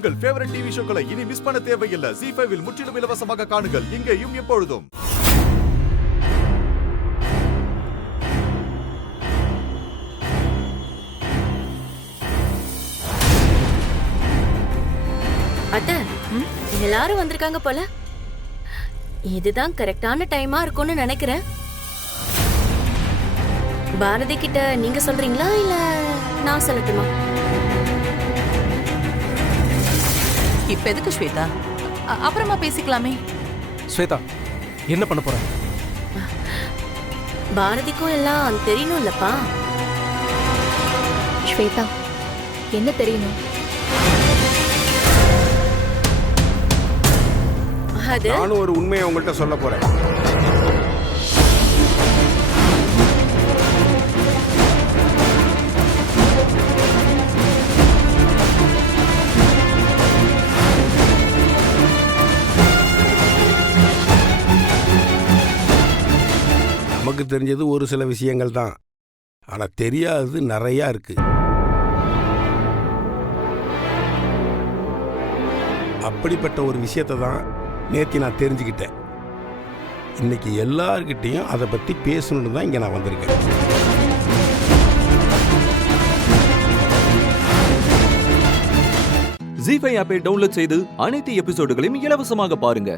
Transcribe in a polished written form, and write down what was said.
உங்கள் favourite TV ஷோக்களை இனி miss பண்ண தேவையில்லை. ZEE5 இல் முற்றிலும் இலவசமாக காணுங்கள். இங்கேயும் எப்பொழுதும். அத்தை, எல்லாரும் வந்திருக்காங்க போல. இதுதான் கரெக்டான டைமா இருக்கும்னு நினைக்கிறேன். பாரதி கிட்ட நீங்க சொல்றீங்களா இல்ல நான் சொல்லட்டுமா? இப்ப எதுக்கு ஸ்வேதா? அப்புறமா பேசிக்கலாமே. ஸ்வேதா, என்ன பண்ண போற? பாரதிக்கும் எல்லாம் தெரியணும் இல்லப்பா. ஸ்வேதா, என்ன தெரியணும்? அது நானும் ஒரு உண்மையை உங்கள்கிட்ட சொல்ல போறேன். நமக்கு தெரிஞ்சது ஒரு சில விஷயங்கள் தான், ஆனா தெரியாதது நிறையா இருக்கு. அப்படிப்பட்ட ஒரு விஷயத்தை தான் நேற்று நான் தெரிஞ்சுக்கிட்டேன். இன்னைக்கு எல்லார்கிட்டையும் அதை பற்றி பேசணுன்னு தான் இங்கே நான் வந்திருக்கேன். ZEE5 ஆப்பை டவுன்லோட் செய்து அனைத்து எபிசோடுகளையும் இலவசமாக பாருங்க.